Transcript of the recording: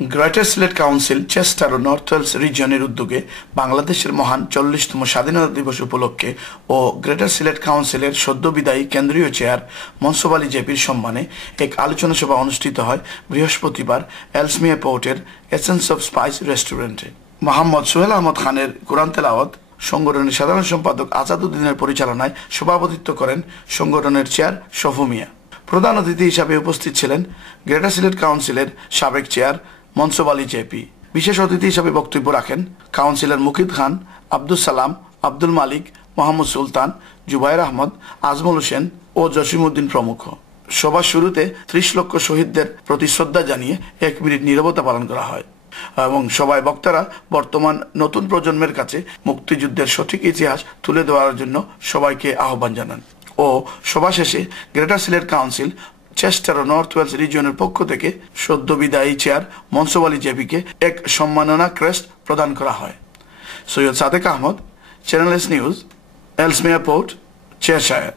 Greater Sylhet council Chester ও north Wales রিজিয়নের উদ্যোগে বাংলাদেশের মহান 40তম স্বাধীনতা দিবস উপলক্ষে ও গ্রেটার সিলেট কাউন্সিলের সদ্য বিদায়ী কেন্দ্রীয় চেয়ার মনসুর আলী জেপির সম্মানে এক আলোচনা সভা অনুষ্ঠিত হয় বৃহস্পতিবার এলসমিয়া পোর্টের এসেন্স অফ স্পাইস রেস্টুরেন্টে। মোহাম্মদ সোহেল আহমদ খানের কোরআন তেলাওয়াত, সংগঠনের সাধারণ সম্পাদক আজাদউদ্দিনের পরিচালনায় সভাপতিত্ব করেন সংগঠনের চেয়ার শফু মিয়া। প্রধান অতিথি হিসাবে উপস্থিত ছিলেন গ্রেটার সিলেট কাউন্সিলের সাবেক চেয়ার মনসুর আলী জেপি। বিশেষ অতিথি হিসাবে বক্তব্য রাখেন কাউন্সিলর মুকিদ খান, আব্দুল সালাম, আব্দুল মালিক, মোহাম্মদ সুলতান, জুবাইর আহমদ, আজমল হোসেন ও জসিমউদ্দিন প্রমুখ। সভার শুরুতে 30 লক্ষ শহীদদের প্রতি শ্রদ্ধা জানিয়ে 1 মিনিট নীরবতা পালন করা হয় এবং সবাই বক্তারা বর্তমান নতুন প্রজন্মের কাছে মুক্তিযুদ্ধের সঠিক ইতিহাস তুলে দেওয়ার জন্য সবাইকে আহ্বান জানান। ও সভা শেষে গ্রেটার সিলেট কাউন্সিল চেস্টার ও নর্থ ওয়েলস রিজিয়নের পক্ষ থেকে সদ্য বিদায়ী চেয়ার মনসুর আলী জেপিকে এক সম্মাননা ক্রেস্ট প্রদান করা হয়। Syed Sadek Ahmed, channel S news, Ellesmere Port, চেয়ারশায়ার।